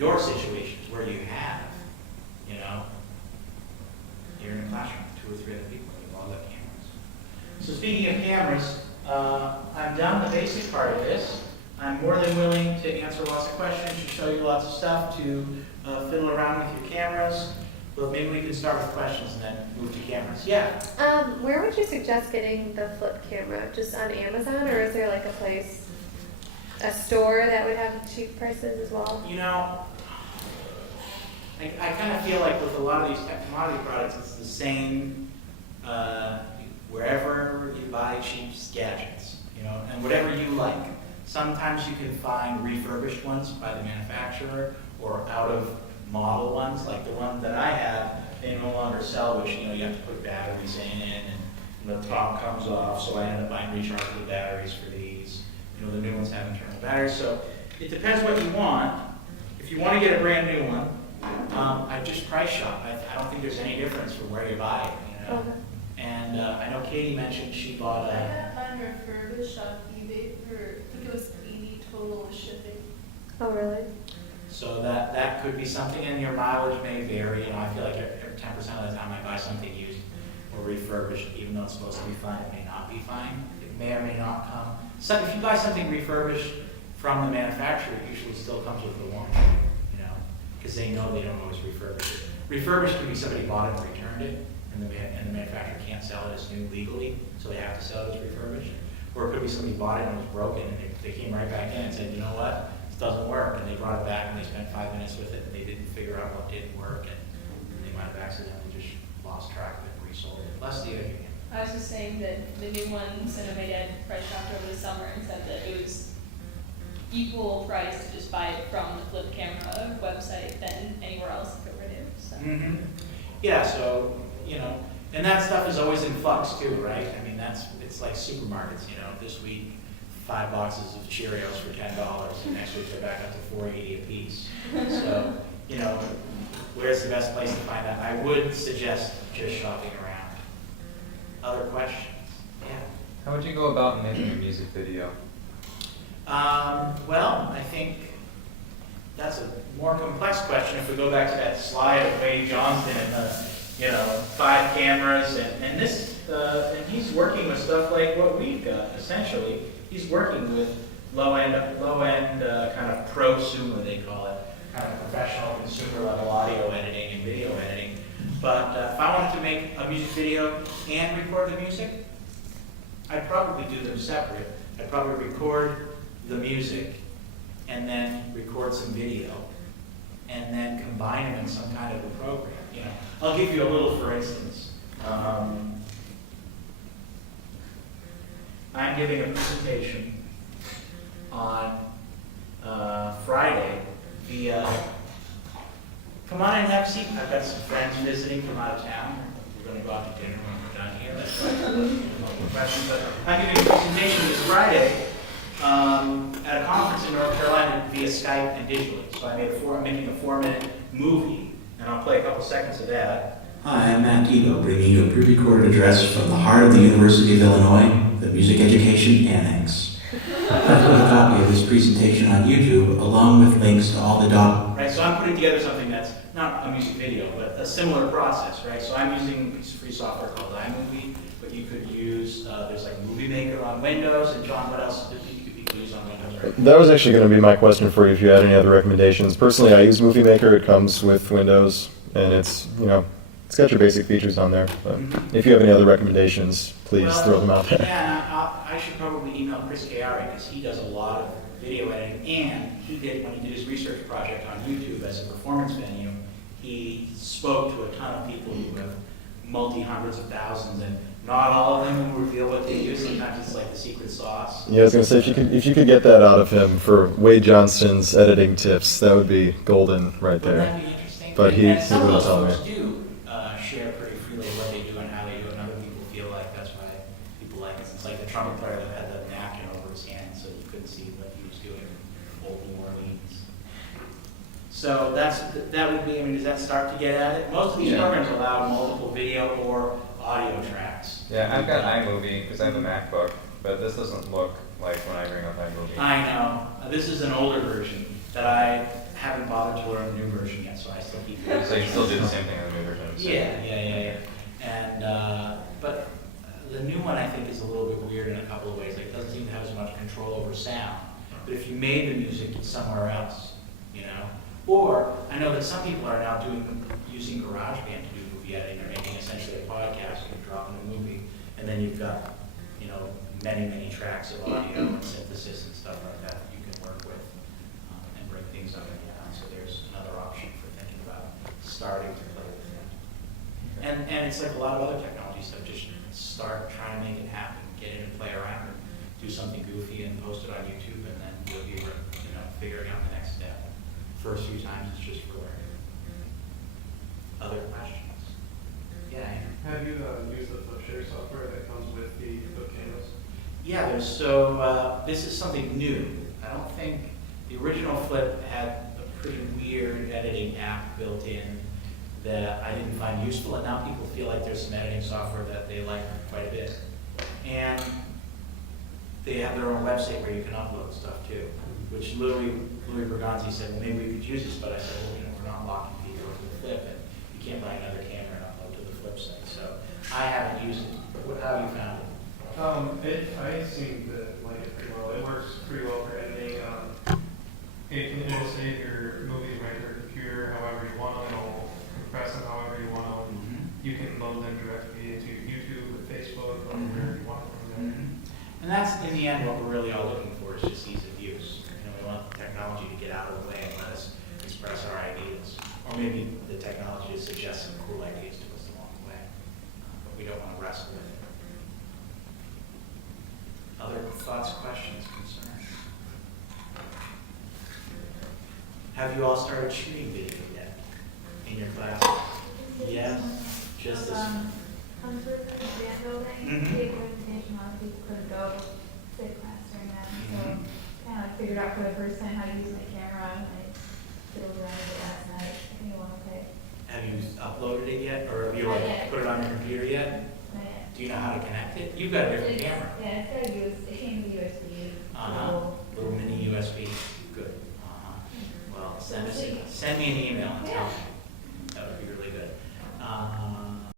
your situations where you have, you know, you're in a classroom with 2 or 3 other people and you've all got cameras. So speaking of cameras, I'm done the basic part of this. I'm more than willing to answer lots of questions, to show you lots of stuff, to fiddle around with your cameras. But maybe we can start with questions and then move to cameras. Yeah? Where would you suggest getting the flip camera? Just on Amazon, or is there like a place, a store that would have cheap prices as well? You know, I kind of feel like with a lot of these commodity products, it's the same wherever you buy cheap gadgets, you know, and whatever you like. Sometimes you can find refurbished ones by the manufacturer or out of model ones, like the one that I have, they no longer sell, which, you know, you have to put batteries in and the top comes off, so I end up buying rechargeable batteries for these. You know, the new ones have internal batteries, so it depends what you want. If you want to get a brand new one, I just price shop. I don't think there's any difference from where you buy it, you know. Okay. And I know Katie mentioned she bought I a... got mine refurbished on eBay for, I think it was $80 total with shipping. Oh, really? So that could be something, and your mileage may vary. You know, I feel like 10% of the time I buy something used or refurbished, even though it's supposed to be fine, it may not be fine. It may or may not come. So if you buy something refurbished from the manufacturer, it usually still comes with the warranty, you know, because they know they don't always refurbish it. Refurbished could be somebody bought it and returned it, and the manufacturer can't sell it as new legally, so they have to sell it as refurbished. Or it could be somebody bought it and it was broken, and they came right back in and said, you know what? Doesn't work, and they brought it back and they spent 5 minutes with it and they didn't figure out what didn't work, and they might have accidentally just lost track of it and resold it. Less the other hand. I was just saying that the new ones, and my dad price shopped over the summer and said that it was equal price to just buy it from the flip camera website than anywhere else if it were new. So. Yeah, so, you know, and that stuff is always in flux too, right? I mean, it's like supermarkets, you know, this week 5 boxes of Cheerios for $10, and next week they're back up to $4.80 a piece. So, you know, where's the best place to find that? I would suggest just shopping around. Other questions? Yeah. How would you go about making a music video? Well, I think that's a more complex question. If we go back to that slide of Wade Johnston and the, you know, 5 cameras, and this, and he's working with stuff like what we've got, essentially. He's working with low-end kind of prosumer, they call it, kind of professional consumer-level audio editing and video editing. But if I wanted to make a music video and record the music, I'd probably do them separate. I'd probably record the music and then record some video and then combine them in some kind of a program. You know, I'll give you a little, for instance. I'm giving a presentation on Friday via, come on and have a seat. I've got some friends visiting from out of town. We're going to go out to dinner when we're done here. That's why questions. But I'm giving a presentation this Friday at a conference in North Carolina via Skype and digitally. So I'm making a 4-minute movie, and I'll play a couple seconds of that. Hi, I'm Matt Tito, bringing you a pre-recorded address from the heart of the University of Illinois, the Music Education Annex. I put a copy of this presentation on YouTube, along with links to all the Right, so I'm putting together something that's not a music video, but a similar process, right? So I'm using this free software called iMovie, but you could use, there's like MovieMaker on Windows, and John, what else do you could use on Windows? Right? That was actually going to be my question for you if you had any other recommendations. Personally, I use MovieMaker. It comes with Windows, and it's, you know, it's got your basic features on there. But if you have any other recommendations, please throw them out there. Yeah, I should probably email Chris Cayari, because he does a lot of video editing, and he did, when he did his research project on YouTube as a performance venue, he spoke to a ton of people who have multi-hundreds of thousands, and not all of them will reveal what they use. Sometimes it's like the secret sauce. Yeah, I was going to say, if you could get that out of him for Wade Johnston's editing tips, that would be golden right there. Wouldn't that be interesting? But he some of wouldn't those tell folks me. do share pretty freely what they do and how they do it, and other people feel like that's why people like it. It's like the trumpet player that had the napkin over his hand so you couldn't see what he was doing in Old New Orleans. So that would be, I mean, does that start to get at it? Most of these programs allow multiple video or audio tracks. Yeah, I've got iMovie because I have a MacBook, but this doesn't look like when I bring up iMovie. I know. This is an older version that I haven't bothered to learn the new version yet, so I still keep using it. So you still do the same thing on the new version? so- Yeah. And, but the new one I think is a little bit weird in a couple of ways. Like, it doesn't seem to have as much control over sound. But if you made the music somewhere else, you know? Or, I know that some people are now using GarageBand to do movie editing. They're making essentially a podcast, you're dropping a movie, and then you've got, you know, many tracks of audio and synthesis and stuff like that you can work with and break things up and down. So there's another option for thinking about starting to play with it. And it's like a lot of other technology stuff, just start trying to make it happen, get in and play around, and do something goofy and post it on YouTube, and then you'll be, you know, figuring out the next step. First few times it's just for learning. Other questions? Yeah, Andrew? Have you used the FlipShare software that comes with the flip cameras? Yeah, this is something new. I don't think, the original Flip had a pretty weird editing app built in that I didn't find useful, and now people feel like there's some editing software that they like quite a bit. And they have their own website where you can upload stuff too, which Louis Berganzi said, well, maybe we could use this, but I said, well, you know, we're not locking people to the Flip, and you can't buy another camera and upload to the Flip site. So I haven't used it. How have you found it? I seem to like it pretty well. It works pretty well for editing. It'll save your movies right to your computer however you want them. It'll compress them however you want them. You can load them directly into YouTube or Facebook or wherever you want from there. And that's, in the end, what we're really all looking for is just ease of use. You know, we want the technology to get out of the way and let us express our ideas. Or maybe the technology to suggest some cool ideas to us along the way. But we don't want to wrestle with it. Other thoughts, questions, concerns? Have you all started shooting video yet in your classes? Yes, just as. Comes with the band building, Mhm. the presentation, a lot of people couldn't go to class during that, so kind of like figured out for the first time how to use my camera, and I fiddled around with it last night, I think it went okay. Have you uploaded it yet, or have you Not like yet. put it on your computer yet? Not yet. Do you know how to connect it? You've got a different It's- camera. Yeah, it's got a it came with USB. Little mini USB. Good. Well, send me an email and